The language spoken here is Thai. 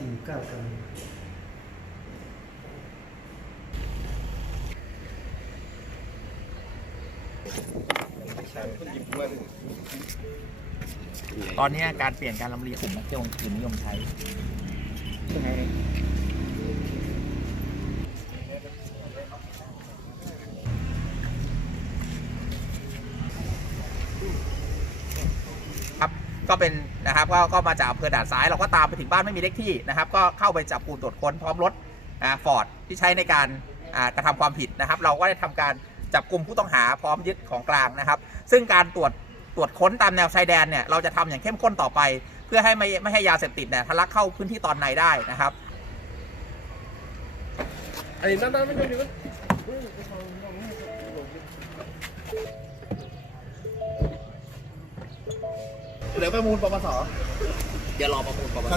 สี่เก้ากรัมตอนนี้การเปลี่ยนการลำเลียงกลุ่มนักเที่ยวกลางคืนนิยมใช้ครับ ก็เป็นนะครับก็ก็มาจากอำเภอด่านซ้าย เราก็ตามไปถึงบ้านไม่มีเลขที่นะครับ ก็เข้าไปจับกลุ่มตรวจค้นพร้อมรถฟอร์ดที่ใช้ในการกระทำความผิดนะครับ เราก็ได้ทำการจับกลุ่มผู้ต้องหาพร้อมยึดของกลางนะครับ ซึ่งการตรวจตรวจค้นตามแนวชายแดนเนี่ยเราจะทำอย่างเข้มข้นต่อไป เพื่อให้ไม่ไม่ให้ยาเสพติดเนี่ยทะลักเข้าพื้นที่ตอนในได้นะครับไอ้นั่นนั่นไม่ใช่ดิมัน เหลือประมูลปปส เดี๋ยวรอประมูลปปส